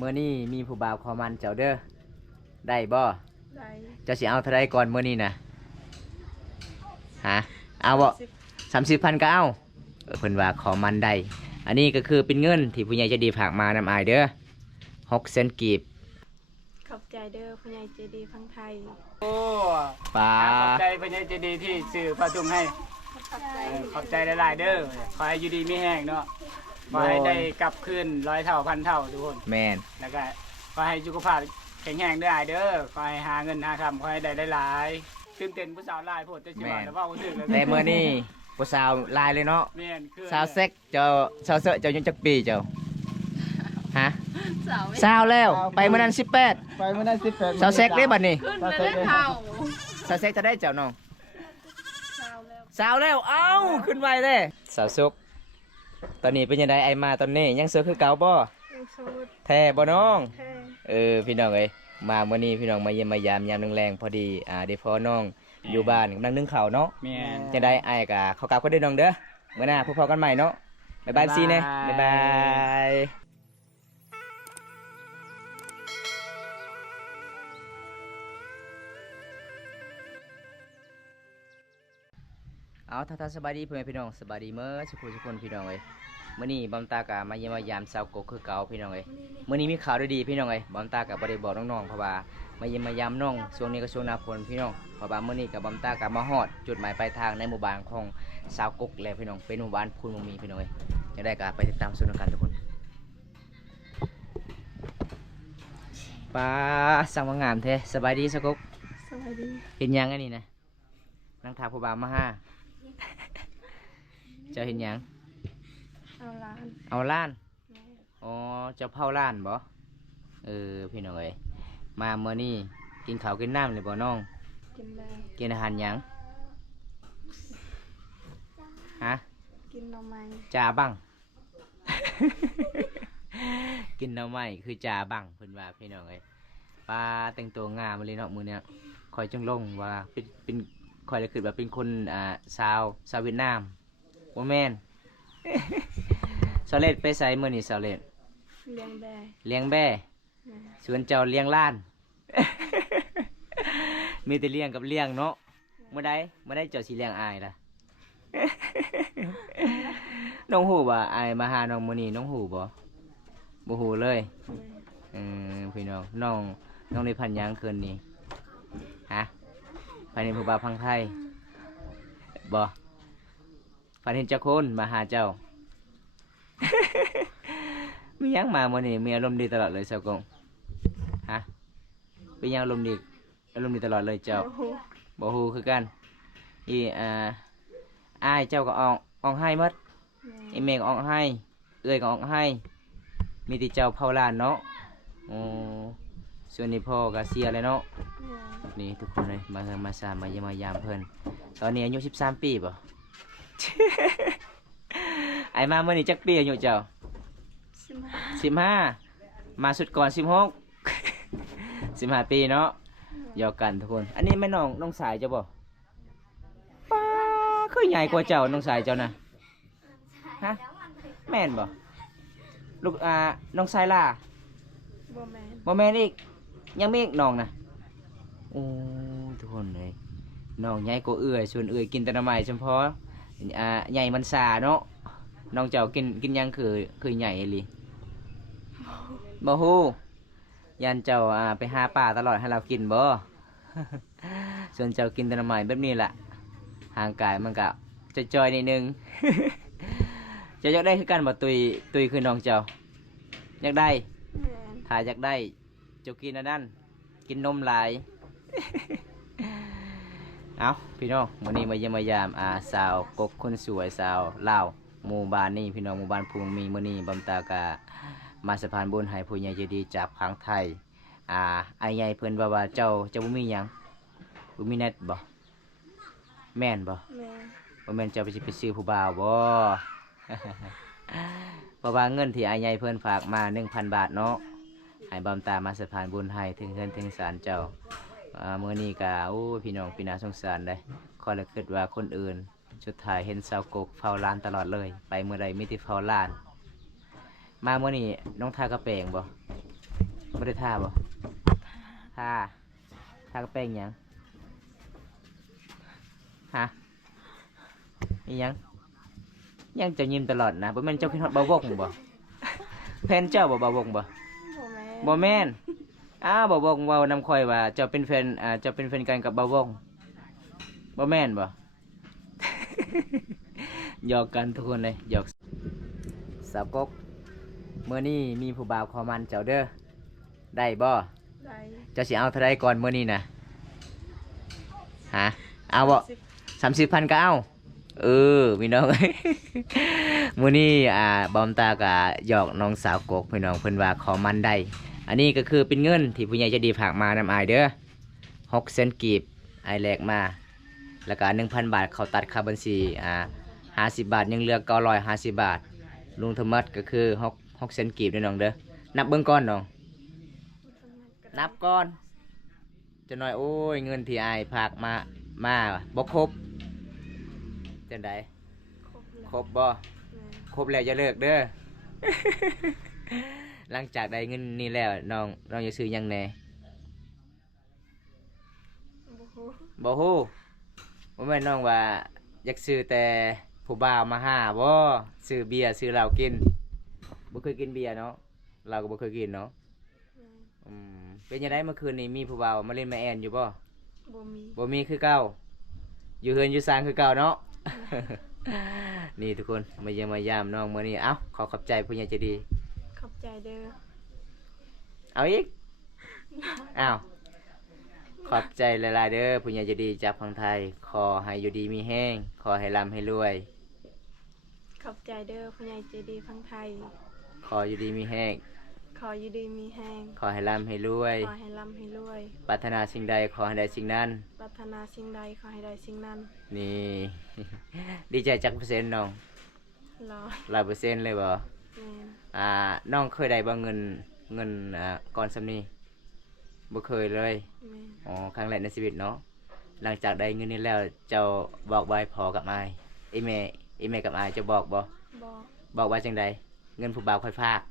มื้อนี้มีผู้บ่าวขอมันเจ้าเด้อได้บ่ได้เจ้าสิเอาเท่าไรก่อนมื้อนี้นะฮะเอาบ่30,000ก็เอาเพิ่นว่าขอมันได้อันนี้ก็คือเป็นเงินที่ผู้ใหญ่ใจดีฝากมานำอายเด้อ6 เซนกีบขอบใจเด้อผู้ใหญ่ใจดีพังไทยโอ้ป้าขอบใจพญาเจดีย์ที่ซื้อผ้าถุงให้ขอบใจหลายๆเด้อขอให้อยู่ดีมีแห้งเนาะขอให้ได้กลับคืน100 เท่าพันเท่าทุกคน แม่นแล้วก็ขอให้สุขภาพแข็งแรงเด้อเด้อขอให้หาเงินหาคำขอให้ได้หลายๆตื่นเต้นผู้สาวหลายโพดแต่สิว่าแล้วว่าบ่ถึกเลยแต่มื้อนี้ผู้สาวลายเลยเนาะแม่นคือสาวเซ็กเจ้าสาวเซอะเจ้ายังจักปีเจ้าฮะสาวแล้วไปมื้อนั้น18ไปเมื่อนั้น18สาวเซ็กได้บัดนี้ ขึ้นเลยเท่าสาวเซ็กจะได้เจ้าน้อง สาวแล้ว เอ้าขึ้นไวเด้สาวซุกตอนนี้เป็นยังไงไอมาตอนนี้ยังเสือคือเก่าบ่ยังโสดแท้บ่น้องแท้พี่น้องเอ้ยมามื้อนี้พี่น้องมาเยี่ยมมายามยามแรงๆพอดีได้พอน้องอยู่บ้านกำลังนึ่งข้าวเนาะแม่นจะได้ไอ้กะเขากลับก็ได้น้องเด้อมื้อหน้าพบกันใหม่เนาะบ๊ายบายซีเน่บ๊ายบายเอาท่าสบายดีเพื่อนพี่น้องสบายดีเมื่อสุขทุกคนพี่น้องเอ้ยมื้อนี้บอมตากะมาเยี่ยมมายามสาวกกคือเก่าพี่น้องเอ้ยมื้อนี้มีข่าวดีๆพี่น้องเอ้ยบอมตากะบ่ได้บอกน้องๆเพราะว่ามาเยี่ยมมายามน้องช่วงนี้ก็ช่วงหน้าฝนพี่น้องเพราะว่ามื้อนี้กับบอมตากะมาฮอดจุดหมายปลายทางในหมู่บ้านของสาวกกแล้วพี่น้องเป็นหมู่บ้านพูนมีพี่น้องเอ้ยจะได้กะไปติดตามชมกันทุกคนป้าสั่งมางามแท้สบายดีสาวกกสวัสดีเห็นยังอันนี้นะนั่งทาผู้บ่าวมาห้าเจ้าเห็นยังเอาล้านอ๋อเจ้าเผาล้านบ่พี่น้องเอ้ยมาเมื่อนี้กินข้าวกินน้ำเลยบ่น้องกินแล้วกินอาหารยังฮะกินหน่อไม้จ่าบัง กินหน่อไม้คือจ่าบังเพิ่นว่าพี่น้องเอ้ยปลาแต่งตัวงามเลยเนาะมื้อเนี้ยคอยจังลงว่าเป็นคอยจะคิดว่าเป็นคนชาวเวียดนามบ่แม่น สาวเล็ดไปใส่มื้อนี้สาวเล็ดเลี้ยงแบ่สวนเจ้าเลี้ยงล้าน มีแต่เลี้ยงกับเลี้ยงเนาะเมื่อใดเจ้าสิเลี้ยงอายล่ะ น้องหูบ่อายมาหาน้องมื้อนี้น้องหูบ่หูเลยพี่น้องในพันยังคืนนี้ฮะพันในผู้บ่าวพังไทยบ่พันเห็นเจ้าคนมาหาเจ้า มียังมามื้อนี้มีอารมณ์ดีตลอดเลยเจ้ากงฮะเป็นยังอารมณ์ดีตลอดเลยเจ้าบ่ฮู้คือกันอ้ายเจ้าก็ออกให้หมดไอ้แม่ก็ออกให้เอื้อยก็ออกให้มีแต่เจ้าเผาล้านเนาะส่วนนี้พ่อก็เสียเลยเนาะนี่ทุกคนเลยมาเฮือนมาซ่ามายามเพิ่นตอนนี้อายุ13 ปีบ่ ไอ้มาเมื่อนี้จักปีอายุเจ้า15มาสุดก่อน16 15 ปีเนาะยอกันทุกคนอันนี้แม่น้องสายเจ้าบ่ป้าคือใหญ่กว่าเจ้าน้องสายเจ้านะฮะแม่นบ่ลูกน้องสายล่ะบ่แม่นอีกยังมีอีกน้องนะโอ้ทุกคนเลยน้องใหญ่กว่าเอื้อยส่วนเอื้อยกินแต่น้ำไม้เฉพาะใหญ่มันซาเนาะน้องเจ้ากินยังคือใหญ่เลยบ่ฮู้ยันเจ้าไปหาป่าตลอดให้เรากินบ่ ส่วนเจ้ากินแต่น้ำไม้แบบนี้แหละห่างกายมันก็จะจอยนิดนึง จะอยากได้คือกันบ่ตุยคือน้องเจ้าอยากได้ถ้าอยากได้เจ้ากินอันนั้นกินนมหลาย เอาพี่น้องวันนี้มาเยี่ยมมายามสาวกกคนสวยสาวลาวหมู่บ้านนี่พี่น้องหมู่บ้านภูมิมีมื้อนี้บำตากะมาสะพานบุญให้ผู้ใหญ่ใจดีจากพังไทยไอ้ใหญ่เพิ่นว่าเจ้าบ่มีหยังบ่มีเน็ตบ่แม่นบ่แม่นเจ้าไปซื้อผู้บ่าวบ่ เพราะว่าเงินที่ไอ้ใหญ่เพิ่นฝากมา 1,000 บาทเนาะให้บำตามาสะพานบุญให้ถึงเฮือนถึงศาลเจ้ามื้อนี้ก็โอ้พี่น้องพี่น่าสงสารเด้ขอละคิดว่าคนอื่นสุดท้ายเห็นสาวกกเฝ้าร้านตลอดเลยไปเมื่อใดมีแต่เฝ้าร้านมามื้อนี้น้องทากระแปงบ่ บ่ได้ทาบ่ทากระแป้งหยังฮะอีหยังยังจะยิ้มตลอดนะบ่แม่นเจ้าคิดฮอดบ่าวกบ่แฟนเจ้าบ่บ่าวกบ่ บ่แม่บ่แม่นอ้าวบ่าวกเว้านำข่อยว่าเจ้าเป็นแฟนเจ้าเป็นแฟนกันกับบ่าวกบ่แม่นบ่ หยอกกันทุกคนเลยหยอกสาวกกมื้อนี้มีผู้บ่าวขอมันเจ้าเด้อได้บ่ ได้ เจ้าสิเอาเท่าไรก่อนมื้อนี้นะฮะเอาบ่ 30,000ก็เอาพี่น้อง มื้อนี้บอมตาก็หยอกน้องสาวกกพี่น้องเพิ่นว่าขอมันได้อันนี้ก็คือเป็นเงินที่ผู้ใหญ่ใจะดีฝากมานำอายเด้อ6 เซนต์กีบอายแลกมาแล้วก็ 1,000 บาทเขาตัดค่าบัญชี50 บาทยังเหลือ950 บาทรวมทั้งหมดก็คือ6 เซนต์กีบเด้อน้องเด้อนับเบิ่งก่อนน้องนับก่อนจะหน่อยโอ้ยเงินที่อายฝากมาบ่ครบจังได ครบแล้วครบบ่ แม่น ครบแล้วอย่าเลิกเด้อ หลังจากได้เงินนี้แล้วน้องจะซื้อหยังแหน่ บ่ฮู้ บ่ฮู้บ่แม่นน้องว่าอยากซื้อแต่ผู้บ่าวมาหาบ่ซื้อเบียร์ซื้อเหล้ากินบ่เคยกินเบียร์เนาะเราก็บ่เคยกินเนาะ แม่น เป็นจังไดเมื่อคืนนี้มีผู้บ่าวมาเล่นมาแอนอยู่บ่ บ่มี บ่มีคือเก่าอยู่เฮือนอยู่ซางคือเก่าเนาะ นี่ทุกคนมาเยี่ยมมายามน้องมื้อนี้เอ้าขอขอบใจผู้ใหญ่ใจดี ขอบใจเด้อ เอาอีก อ้าว ขอบใจหลายๆเด้อผู้ใหญ่ใจดีจากฝั่งไทย ขอให้อยู่ดีมีแห้ง ขอให้ร่ำให้รวย ขอบใจเด้อผู้ใหญ่ใจดีทั้งไทย ขออยู่ดีมีแห้ง ขออยู่ดีมีแฮง ขอให้ร่ำให้รวย ขอให้ร่ำให้รวย ปรารถนาสิ่งใดขอให้ได้สิ่งนั้น ปรารถนาสิ่งใดขอให้ได้สิ่งนั้น นี่ ดีใจจักเปอร์เซ็นต์น้อง รอ 100%เลยบ่ แม่น น้องเคยได้บ่เงินก่อนซำนี้บ่เคยเลย แม่น อ๋อครั้งแรกในชีวิตเนาะหลังจากได้เงินนี้แล้วเจ้าบอกไว้พอกับอายไอ้แม่กับอายจะบอกบ่ บอก บอกว่าจังใดเงินผู้บ่าวค่อยฝาก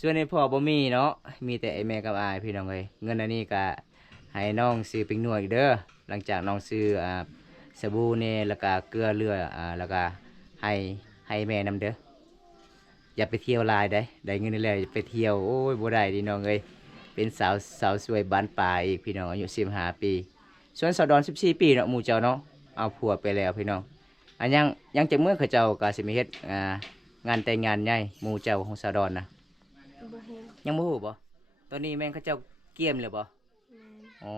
ส่วนในพ่อบ่มีเนาะมีแต่ไอ้แม่กับอายพี่น้องเอ้ยเงินอันนี้ก็ให้น้องซื้อเป็นหน่วยอีกเด้อหลังจากน้องซื้อสบู่เนี่ยแล้วก็เกลือเรือแล้วก็ให้แม่นำเด้ออย่าไปเที่ยวหลายได้เงินนี่แล้วอย่าไปเที่ยวโอ้ยบ่ได้พี่น้องเอ้ยเป็นสาวสวยบ้านปลายอีกพี่น้องอายุ15 ปีส่วนสาวดอน14 ปีเนาะหมู่เจ้าเนาะเอาผัวไปแล้วพี่น้องอันยังจากเมื่อเขาเจ้าก็สิมีเฮ็ดงานแต่งงานใหญ่หมู่เจ้าของสาวดอนนะ บ่เห็น ยังบ่ฮู้บ่ตอนนี้แม่งเขาเจ้าเกี่ยมเลยบ่ แม่น อ๋อ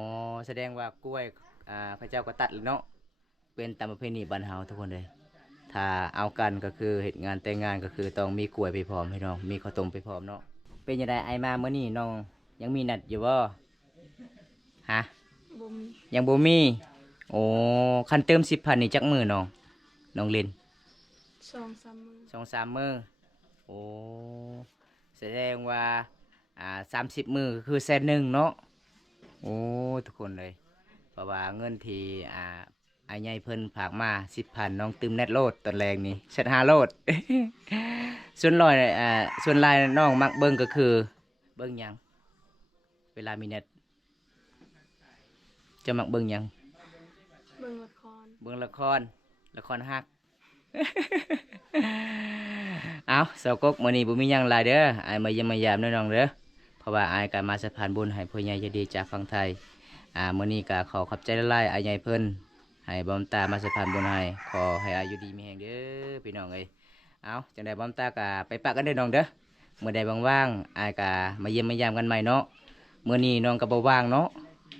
แสดงว่ากล้วยเขาเจ้าก็ตัดแล้วเนาะเป็นตามประเพณีบ้านเฮาทุกคนเลยถ้าเอากันก็คือเฮ็ดงานแต่งงานก็คือต้องมีกล้วยไปพร้อมพี่น้องมีข้าวต้มไปพร้อมเนาะเป็นจังไดไอมามื้อนี้น้องยังมีนัดอยู่บ่ฮะ บ่มี ยังบ่มีโอ้คันเติม 10,000 นี่จักมื้อน้องเล่น 2-3 มื้อ 2-3 มื้อโอ้แสดงว่า30 มื้อก็คือ100,000เนาะโอ้ทุกคนเลยเพราะว่าเงินที่ไอ้ใหญ่เพิ่นฝากมา 10,000น้องตืมแนตโลดตอนแรกนี่เสร็จ5โลด ส่วนลอยส่วนลายน้องมักเบิ่งก็คือเบิ่งหยังเวลามีเน็ตจะมักเบิ่งหยัง เบิ่งละคร เบิ่งละครฮัก เอาเสาวกกมื้อนี้บ่มีหยังหลายเด้ออายมาเยี่ยมมายามเด้อน้องเด้อเพราะว่าอายก็มาสะพานบุญให้ผู้ใหญ่ใจดีจากฝั่งไทยมื้อนี้ก็ขอขอบใจหลายๆอายใหญ่เพิ่นให้บอมตามาสะพานบุญให้ขอให้อายุดีมีแรงเด้อพี่น้องเอ้ยเอาจังได๋บอมตาก็ไปปะกันเด้อน้องเด้อมื้อใดว่างๆอายก็มาเยี่ยมมายามกันใหม่เนาะมื้อนี้น้องก็บ่ว่างเนาะ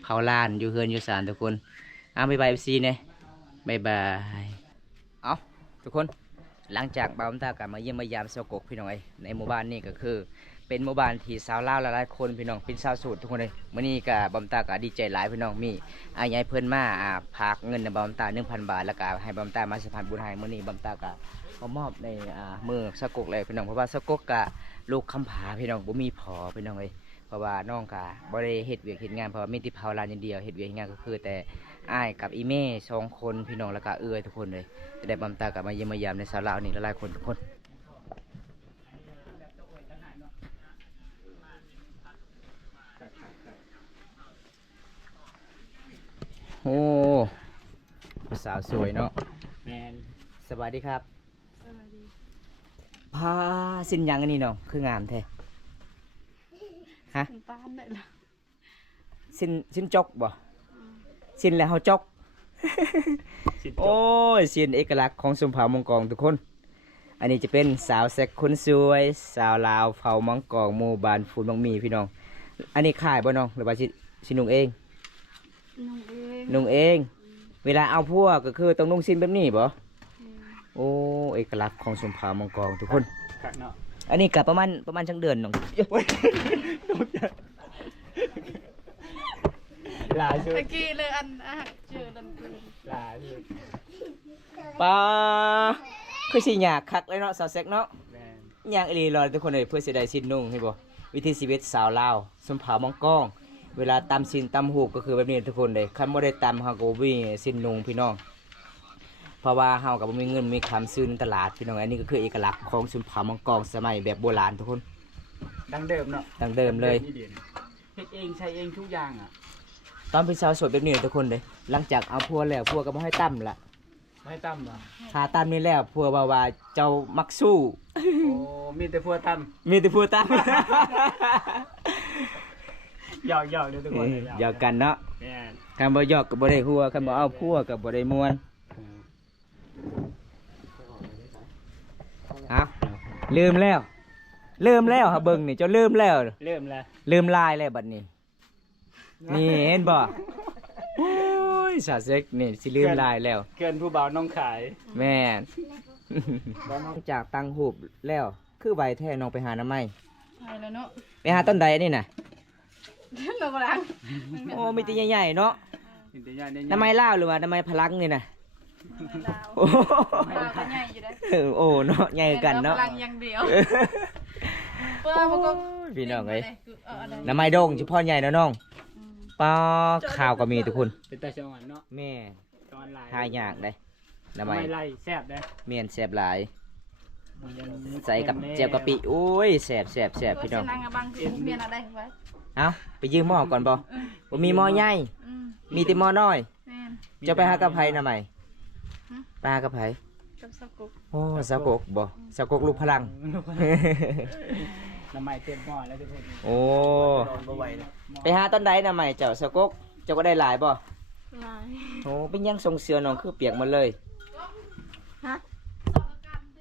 เผาลานอยู่เฮือนอยู่ศาลทุกคนบ๊ายบาย FC เด้บ๊ายบายเอาทุกคนหลังจากบอมตากลับมาเยี่ยมมายามเสาวกกพี่น้องเอ้ยในหมู่บ้านนี่ก็คือเป็นหมู่บ้านที่สาวลาวหลายๆคนพี่น้องเป็นสาวโสูตรทุกคนเลยมื้อนี้ก็บอมตาก็ดีใจหลายพี่น้องมีอายใหญ่เพิ่นมาฝากเงินในบอมตา 1,000 บาทแล้วก็ให้บอมตามาสะพานบุญให้มื้อนี้บอมตาก็เอามอบในมือสาวกกเลยพี่น้องเพราะว่าสาวกกก็ลูกคำผาพี่น้องบ่มีพอพี่น้องเอ้ยเพราะว่าน้องก็บ่ได้เฮ็ดเวียกเฮ็ดงานเพราะว่ามีแต่เผาลานอย่างเดียวเฮ็ดเวียกเฮ็ดงานก็คือแต่อ้ายกับอีเม่2 คนพี่น้องแล้วก็เอื้อยทุกคนเลยจะได้บอมตากลับมาเยี่ยมมายามในสาวลาวนี่หลายๆคนทุกคน อ้สาวสวยเนาะ แม่น สวัสดีครับ สวัสดี พาสิ้นยังอันนี้เนาะคืองามแท้ฮะ คุณป้านได้ละ สิ้นจกบ่สิ้นแล้วเฮาจก สิบจ โอ้ บ ยสิ้นเอกลักษณ์ของชมเผ่ามังกรทุกคน อันนี้จะเป็นสาวแซกคนสวยสาวลาวเผ่ามังกรหมู่บ้านฟูนบางมีพี่น้อง อันนี้ขายบ่น้องหรือว่าสินุ่งเอง น้องเอง นุ่งเอง เวลาเอาพวกก็คือต้องนุ่งสิ้นแบบนี้บ่โอ้เอกลักษณ์ของชมเผ่ามังกรทุกคน ครับเนาะ อันนี้ก็ประมาณจังเดือนน้อง หลายสุด ตะกี้เลยอันเจอดันเกิน หลายสุด ปลาคือสิยากคักเลยเนาะสาวแซกเนาะ แม่น ยากอีหลีรอทุกคนเลยเพื่อสิได้สิ้นนุ่งให้บ่วิธีชีวิตสาวลาวชมเผ่ามังกรเวลาตำสิ้นตำหูกก็คือแบบนี้ทุกคนเลยคันบ่ได้ตำเฮาก็บ่มีสิ้นนุ่งพี่น้อง เพราะว่าเฮาก็บ่มีเงินมีคำซื้อในตลาดพี่น้องอันนี้ก็คือเอกลักษณ์ของชนเผ่ามังกรสมัยแบบโบราณทุกคน ดังเดิมเนาะ ดังเดิมเลย นี่เด่นเฮ็ดเองใช้เองทุกอย่างอ่ะ ตอนเป็นสาวโสดแบบนี้ทุกคนเลยหลังจากเอาพัวแล้วพัวก็บ่ให้ตั้มละ ไม่ตั้มบ่ ถ้าตั้มนี่แล้วพัวว่าเจ้ามักสู้ โอ้มีแต่พัวตั้ม มีแต่พัวตั้ม หยอกเด้อทุกคน หยอกกันเนาะ แม่น คำบ่หยอกก็บ่ได้หัวคำบ่เอาพัวก็บ่ได้ม่วนเอาลืมแล้วฮะเบิ่งนี่เจ้าลืมแล้ว เริ่มแล้ว ลืมลายแล้วบัดนี้ นี่เห็นบ่โอ้ยสาเซ็กนี่สิลืมลายแล้ว เกินผู้บ่าวน้องขาย แม่น หลังจากตั้งหูบแล้วคือใบแท้น้องไปหาน้ำไม้ ไปแล้วเนาะ ไปหาต้นใดนี่น่ะ เรากำลัง โอ้มีแต่ใหญ่ๆเนาะ มีแต่ญาติเนี่ย น้ำไม้ลาวหรือว่าน้ำไม้พลังนี่น่ะ ลาว โอ้ ลาวก็ใหญ่อยู่ได้ โอ้เนาะใหญ่กันเนาะ พลังอย่างเดียวเพื่อมันก็ พี่น้องเอ้ย อะไร น้ำไม้โด่งเฉพาะใหญ่เนาะน้องป้าข้าวก็มีทุกคน เป็นตาชาวอันเนาะ แม่ ชาวอันลาย หายากได้น้ำ ไม่ ไม้ ไล่แซ่บเด้อ เมียนแซ่บหลาย ใส่กับเจียวกะปิโอ้ยแซ่บพี่น้อง นางบังคือเมียนอะไรไว้ เอาไปยืมหม้อก่อนบ่บ่มีหม้อใหญ่มีแต่หม้อน้อย แม่น จะไปหากระไผน่ะไหมไปหากระไผ กับสกุก โอ้สาวกกบ่สาวกกลูกพลัง น้ำไม้เต็มหม้อแล้วทุกคน โอ้ บ่ไหวแล้ว ไปหาต้นใดน่ะไหมเจ้าสาวกกเจ้าก็ได้หลายบ่ ลาย โอ้เป็นยังทรงเสือน้องคือเปียกหมดเลย ฮะ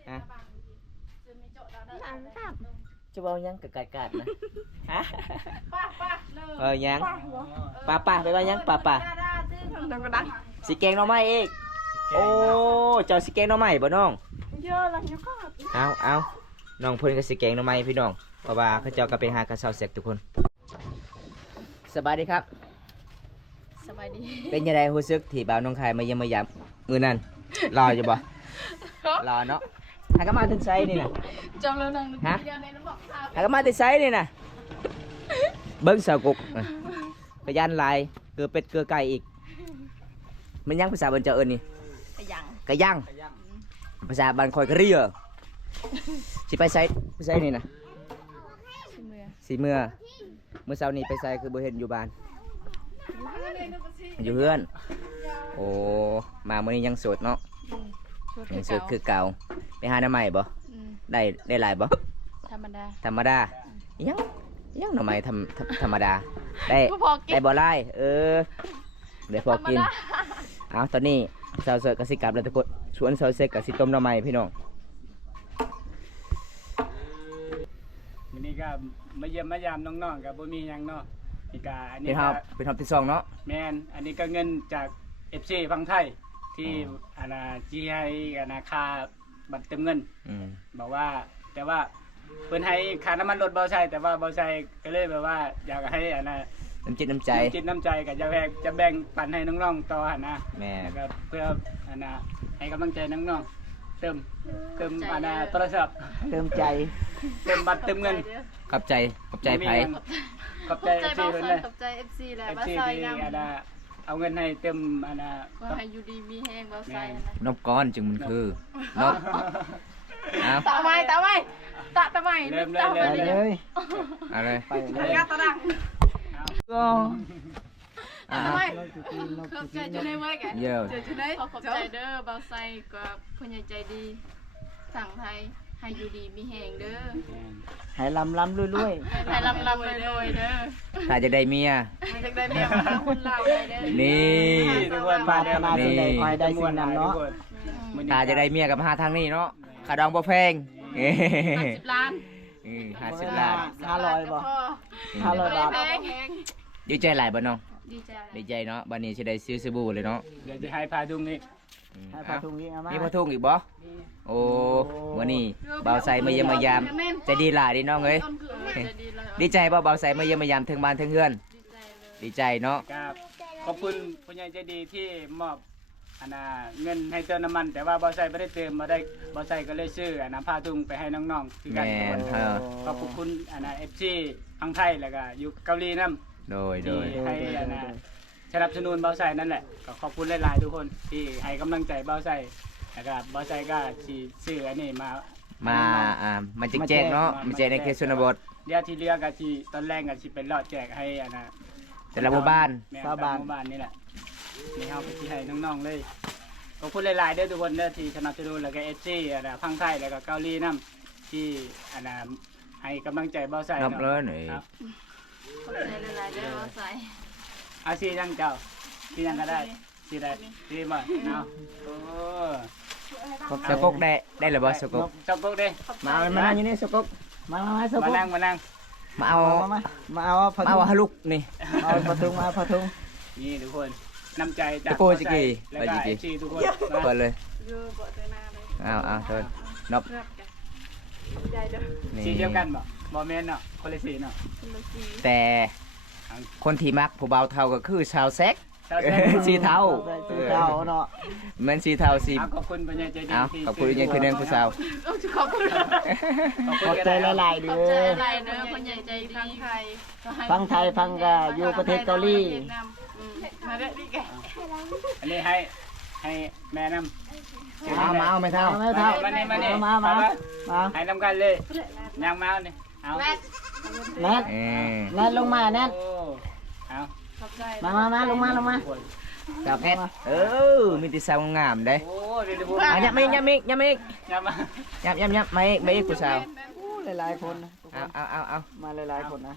ฮะจะเอายังกะกาดๆนะฮะ ป้ายังป้าไปว่ายังป้า ดังก็ดัง สิแกงหน่อไม้อีกโอ้เจ้าสิแกงหน่อไม้บ่น้อง เยอะลังอยู่ก็ เอาน้องเพิ่นก็สิแกงหน่อไม้พี่น้องเพราะว่าเขาเจ้าก็ไปหากระเซาเสกทุกคน สบายดีครับ สบายดี เป็นยังไงรู้สึกที่บ่าวน้องคายมาเยี่ยมมายามมื้อนั้นรออยู่บ่รอเนาะหากนมาถึงไสนี่น่ะ จองแล้วนาง ฮะ เดียวในระบบ หากนมาถึงไสนี่น่ะเบิ่งสาวกกกระยานลายเกลือเป็ดเกลือไก่อีกมันยังภาษาบ้านเจ้าเอิ้นนี่ ไปยัง กระย่าง ไปย่าง ภาษาบ้านคอยกระเรียสิไปไสนี่น่ะ ชิเมือ สิเมื่อเช้านี้ไปไสคือบ่เห็นอยู่บ้าน อยู่เพื่อน โอ้ มามื้อนี้ยังโสดเนาะ ยังโสดคือเก่า ไปหาหน้าใหม่บ่ ได้หลายบ่ ธรรมดา ธรรมดายังหน่อไม้ธรรมดา ได้ พอกิน ได้บ่หลายได้พอกิน เอาตอนนี้สาวโสดก็สิกลับแล้วทุกคนชวนสาวเซ็กก็สิต้มหน่อไม้พี่น้อง วันนี้ก็มาเยี่ยมมายามน้องๆกับบ่มีหยังเนาะนี่ก็อัน เป็ นี้ น ก็ เป็นฮอบที่สองเนาะ แม่นอันนี้ก็เงินจาก FC ฝั่งไทยที่อันน่ะที่ให้อันน่ะค่าบัตรเติมเงิน อืม บอกว่าแต่ว่าเพิ่นให้ค่าน้ำมันรถเบาใช้แต่ว่าเบาใช้ก็เลยแบบว่าอยากให้อันน่ะ น้ำจิตน้ำใจ จิตน้ำใจก็จะแบ่งปันให้น้องๆต่อหั่นนะ แม่ แล้วก็เพื่ออันน่ะให้กำลังใจน้องๆเติมอันน่ะโทรศัพท์ เติมใจ เติมบัตรเติมเงิน ขอบใจไผ ขอบใจ ใจ FC เบา เพิ่น ซ เล อย ย ขอบใจ FC แหละ FC ว่า ที่ ซอยน อันน่ะเอาเงินให้เติมอันน่ะ ำว่าให้อยู่ดีมีแห้งเบาซอยนะ นบก้อนจึงมันคือ นบเอา ตาไม้ตาไม้ตาไม้ เริ่ม ตา เล ไม้ ย อะไร กาตาดัง ก็ อ่า ขอบใจจุได้เมื่อกี้ เยอะ เจอจุได้ขอบใจเด้อเบาไซกับผู้ใหญ่ใจดีสั่งไทยให้อยู่ดีมีแหงเด้อ ให้ลำรวย ให้ลำเลยเด้อ ถ้าจะได้เมีย ไม่จะได้เมียมาคนเราเลยเด้อ นี่ ทุกคนมาเด้อมา สิ่งใดขอให้ได้สิ่งนั้นเนาะ ถ้าจะได้เมียกับหาทางนี้เนาะขาดองบ่แพงเอ้ย 50 ล้าน 50 ล้าน 500บ่500 บาท แพง ดีใจหลายบ่น้อง ดีใจ ดีใจเนาะบัดนี้สิได้ซื้อสบู่เลยเนาะ เดี๋ยวจะให้พาดุงนี่ ให้ผ้าถุงนี้เอามา มีผ้าทุ่งอีกบ่โอ้มื้อนี้บ่าวใส่มาเยี่ยมมายามใจดีหลายดิน้องเอ้ย ต้นคือจะดีเลย ดีใจบ่บ่าวใส่มาเยี่ยมมายามถึงบ้านถึงเฮือน ดีใจเลย ดีใจเนาะ ครับขอบคุณผู้ใหญ่ใจดีที่มอบเงินให้เติมน้ำมัน แต่ว่าบอไซไม่ได้เติมมาได้บอไซก็เลยซื้อผ้าทุ่งไปให้น้องๆคือกัน แม่นเฮา ขอบคุณFG ทางไทยแล้วก็อยู่เกาหลีนำ โดย ที่ให้สนับสนุนบอไซนั่นแหละก็ขอบคุณหลายๆทุกคนที่ให้กำลังใจบอไซแล้วก็บอไซก็สิซื้ออันนี้มา มันแจกเนาะมันแจกในเขตชนบท เดี๋ยวที่เหลือก็สิตอนแรกก็สิเป็นรอดแจกให้แต่ละหมู่บ้าน แม่ตามหมู่บ้านนี่แหละนี่เฮาไปที่ให้น้องๆเลยขอบคุณหลายๆเด้อทุกคนเด้อที่สนับสนุนแล้วก็FGพังไทยแล้วก็เกาหลีนำที่ให้กำลังใจเบาใส่ นับเลยหน่อย ครับ ขอบใจหลายๆเด้อเบาไซ เอาสียังเจ้าสียังก็ได้สีได้สีบ่เอาโอ้ สกกได้หรือบ่สกก จับกกเด้ มาอยู่นี่สกกมาสก มาก นั่ง มาเอา มาเอาผ้า มา ถุง เอาฮะลูกนี่ เอาผ้าถุงมาผ้าถุง นี่ทุกคนน้ำใจจาก ตะโกนจิกี่ แล้วก็ ไปจิกี่ FG ทุกคน เปิดเลย อยู่บ่เจอหน้าเลย เอาเถินนับ เลือกกันขอบใจเด้อ นี่ สีเดียวกันบ่บ่แม่นเนาะคนละสีเนาะ คนละสี แต่คนที่มักผู้เบาเท่าก็คือชาวแซก เจ้าแท้ สีเทา สีเทาเนาะ เหมือนสีเทาสี ขอบคุณปัญญาใจดี เอา ที่ ขอบคุณยังคือเรื่องผู้สาว โอ้ขอบคุณ ขอบใจหลายๆเด้ ขอบใจ อ หลายเด้อคนใหญ่ใจดีฟังไทยฟังก็อยู่ประเทศเกาหลี มาเด้อนี่แก อันนี้ให้แม่นำ เอาไม่เท่า ไม่เท่า มานี่มานี่ มา ให้นำกันเลยยังมาเอานี่เอา แม่ แน่แน่ลงมาแน่ โอ้เอา ขอบใจ มาลงมา สาวเพชรมีแต่สาวงามเด้ โอ้ดีดีบุญ ยับมาอีกยับมาอีก ยังมา ยับมาอีกผู้สาว หลายๆคน เอา มาหลายๆคนนะ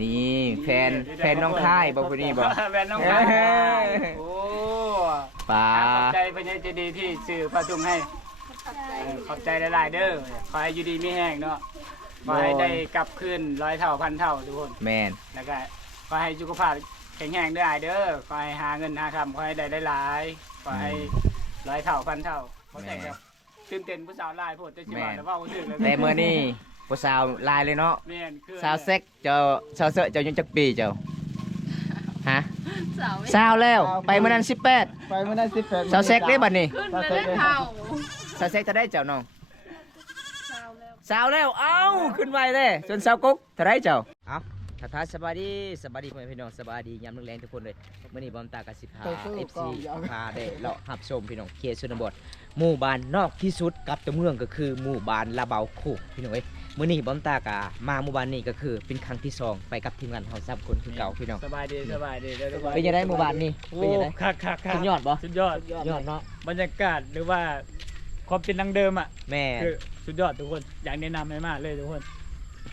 นี่แฟนน้องค่ายบอกคนนี้บอก แฟนน้องชายโอ้ ป่า ขอบใจพญาเจดีที่ซื้อผ้าถุงให้ขอบใจหลายๆเด้อขอให้อยู่ดีมีแห้งเนาะขอให้ได้กลับคืน100 เท่าพันเท่าทุกคน แมน แล้วก็ขอให้สุขภาพแข็งแรงเด้อเด้อขอให้หาเงินหาคำขอให้ได้หลายขอให้100 เท่าพันเท่าขอแต่แบบตื่นเต้นผู้สาวลายโพดจะชิบะแล้วว่าถึงเลย แต่เมื่อนี้ผู้สาวลายเลยเนาะ แม่นคือ สาวเซ็กเจ้าสาวเสอะเจ้ายังจักปีเจ้าฮะ สาว สาวแล้วไปเมื่อนั้น18 ไปเมื่อนั้น18 สาวเซ็กได้บัดนี้ ขึ้นเลยเท่า สาวเซ็กจะได้เจ้าน้อง สาวแล้ว สาวแล้วเอ้าขึ้นไวเลยจนสาวกุ๊กจะได้เจ้าเอาทักทายสบายดีพ่อแม่พี่น้องสบายดียามแรงๆทุกคนเลยมื้อนี้บอมตากสิพา FC พาได้เลาะหับชมพี่น้องเขตชนบทหมู่บ้านนอกที่สุดกับตัวเมืองก็คือหมู่บ้านละเบาโคกพี่น้องเอ้ยมื้อนี้บอมตากะมาหมู่บ้านนี้ก็คือเป็นครั้งที่2ไปกับทีมงานเฮา3คนคือเก่าพี่น้อง สบายดีเด้อทุกคน เป็นยังไงหมู่บ้านนี้เป็นยังไง คัก สุดยอดบ่ สุดยอด ยอดเนาะ บรรยากาศหรือว่าความเป็นดังเดิมอ่ะ แม่ คือสุดยอดทุกคนอยากแนะนำให้มากเลยทุกคน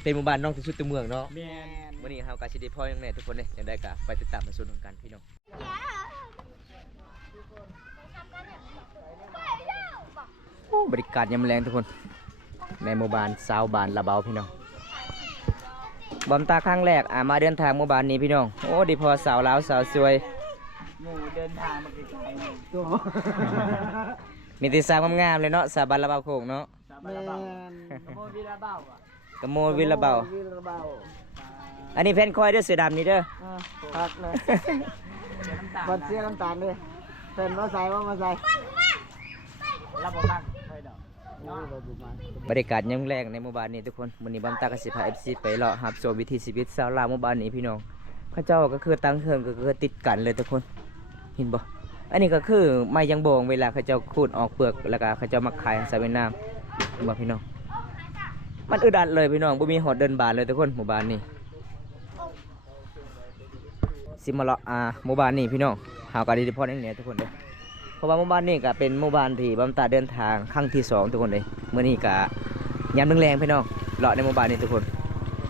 เป็นหมู่บ้านนอกที่สุดตัวเมืองเนาะ แม่น มื้อนี้เฮาก็สิได้พ่อยังแน่ทุกคนเลยยังได้ก็ไปติดตามมาสู่กันพี่น้องโอ้บริการยามแรงทุกคนในหมู่บ้านชาวบ้านละเบาพี่น้องบอมตาครั้งแรกมาเดินทางหมู่บ้านนี้พี่น้องโอ้ดีพอสาวลาวสาวสวย หมู่เดินทางมาไกลๆเลย มีแต่สาวงามๆเลยเนาะสาวบ้านละเบาโคกเนาะ สบายละเบาขโมยวีละเบาอ่ะ กะโมวิลละเบา วิลเบา อันนี้แฟนคอยเด้อเสือดำนี่เด้อ พักเลยบอลเสียน้ำตาลด้วยเป็นมาใส่มาใส่ ระบบบ้างค่อยดอก บริการยามแรงในหมู่บ้านนี้ทุกคนมื้อนี้บอมตาก็สิพา FC ไปเลาะหับชมวิถีชีวิตชาวลาวหมู่บ้านนี้พี่น้องเขาเจ้าก็คือตั้งเฮือนก็คือติดกันเลยทุกคนเห็นบ่อันนี้ก็คือไม้ยังโบงเวลาเขาเจ้าขูดออกเปลือกแล้วก็เขาเจ้ามาขายใส่เวียดนามเห็นบ่พี่น้องมันอึดอัดเลยพี่น้องบ่มีหอดเดินบานเลยทุกคนหมู่บ้านนี้ สิมาเลาะหมู่บ้านนี่พี่น้องเฮาก็ได้พอแน่ๆทุกคนเด้อเพราะว่าหมู่บ้านนี่ก็เป็นหมู่บ้านที่บำตาเดินทางครั้งที่2ทุกคนเลยมื้อนี้ก็ยามแรงๆพี่น้องเลาะในหมู่บ้านนี่ทุกคน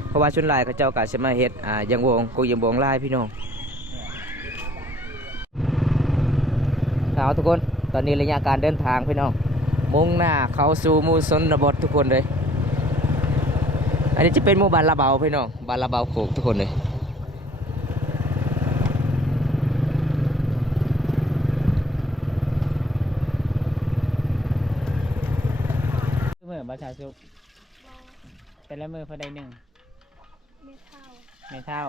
เพราะว่าชนหลายเขาเจ้าก็สิมาเฮ็ดยังวงกูยังวงลายพี่น้องเอาทุกคนตอนนี้ระยะการเดินทางพี่น้องมุ่งหน้าเข้าสู่หมู่ชนบททุกคนเลยอันนี้จะเป็นหมู่บ้านละเบาพี่น้องบ้านละเบาโขกทุกคนเลยมือบ่ชาสุกแต่ละมือพอได้หนึ่ง ไม่เท่า ไม่เท่า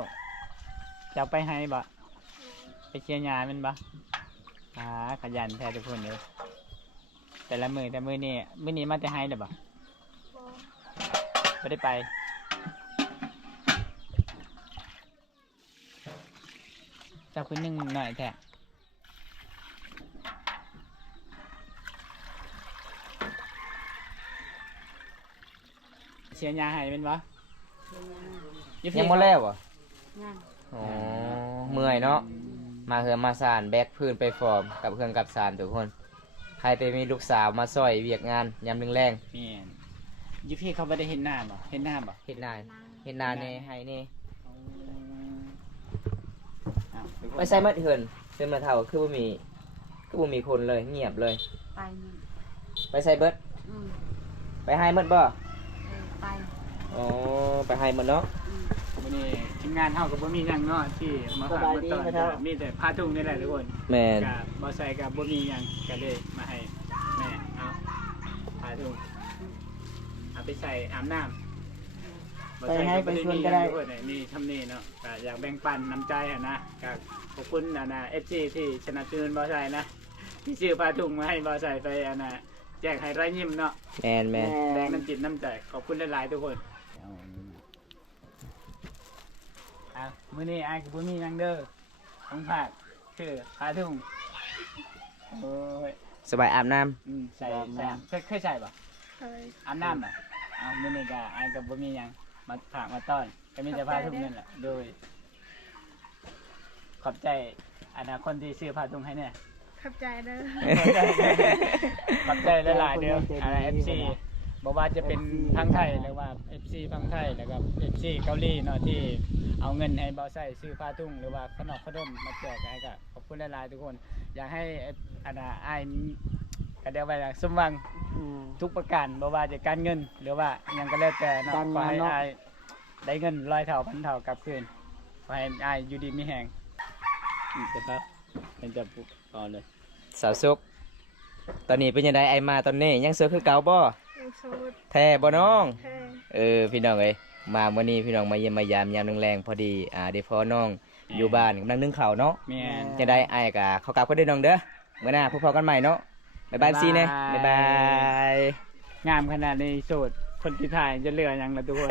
จะเอาไปให้บ่ไปเชียร์ยามันบ่ขยันแท้ทุกคนเลยแต่ละมือนี่มาจะให้เด้อบ่ไม่ได้ไปเจ้าคุณหนึ่งหน่อยแท้เชียร์ยาให้เป็นบ่ยังบ่แล้วอ่ะ ยัง อ๋อเมื่อยเนาะมาเฮือมาสานแบกพื้นไปฟอร์มกับเครื่องกับสารทุกคนใครแต่มีลูกสาวมาซอยเวียกงานยามแรง แม่นยุพี่เขาไม่ได้เห็นหน้าบ่เห็นหน้าบ่ ๆเฮ็ดนานเฮ็ดนานแน่ให้แน่ อ้าว ไปใส่มัดเฮือนเฮือนมาเท่าคือบ่มีคนเลยเงียบเลย ไปนี่ ไปใส่เบิด อืม ไปให้หมดบ่ ไป อ๋อไปให้หมดเนาะ วันนี้ทีมงานเฮาก็บ่มีหยังเนาะที่มาฝากมาตอนก็มีแต่ผ้าทุ่งนี่แหละทุกคน แม่น กับบ่ใส่กับบ่มีหยังก็เลยมาให้แม่เอาผ้าทุ่งเอาไปใส่อาบน้ำบ่ ไป ใส่ ให้ไปชวนก็ได้ ทุคนนี่ทำนี่เนาะก็อยากแบ่งปันน้ำใจอะนะก็ขอบคุณFC ที่สนับสนุนบ่ใส่นะที่ซื้อผ้าทุ่งมาให้บ่ใส่ไปแจกให้ไร้ยิ้มเนาะ แม่น แม่ แรงน้ำจิตน้ำใจขอบคุณหลายๆทุกคนมื้อนี้ไอ้ายกับบุมีหยังเด้อของฝากคือพาทุ่งโอ้ย สบายอาบน้ำ ใส่เคยใส่ป่ะ เคย อาบน้ำอ่ะมื้อนี้ก็ไอ้ายกับบุมีหยังมาฝากมาต้อนก็มีแต่พาทุ่งนั่นแหละโดย ขอบใจคนที่ซื้อพาทุ่งให้เนี่ย ขับใจเด้อ ขอบใจหลายๆเด้อFC บอกว่าจะเป็นพังไทยหรือว่า FC พังไทยแล้วก็ FC เกาหลีเนาะที่เอาเงินให้เบาใส่ซื้อผ้าทุ่งหรือว่าขนมมาแจกให้ก็ขอบคุณหลายๆทุกคน อยากให้อ้ายก็เดี๋ยวไปสมหวังทุกประการบ่ว่าจะการเงินหรือว่าหยังก็แล้วแต่เนาะขอให้อ้ายได้เงิน100 เท่าพันเท่ากลับคืนขอให้อ้ายอยู่ดีมีแฮงจะครับเป็นจะปุ๊บต่อเลย สาวสุกตอนนี้เป็นยังไงไอมาตอนนี้ยังเสือคือเก่าบ่ ยังโสด แท้บ่น้อง แท้ พี่น้องเอ้ยมาวันนี้พี่น้องมาเยี่ยมมายามยามแรงๆพอดีได้พ่อน้องอยู่บ้านกำลังนึ่งข้าวเนาะ แม่น จะได้ไอ้กะเขากลับก็ได้น้องเด้อเมื่อหน้าพบกันใหม่เนาะบ๊ายบายซีเน่บ๊ายบาย งามขนาดนี้โสดคนที่ถ่ายจะเหลือหยังละทุกคน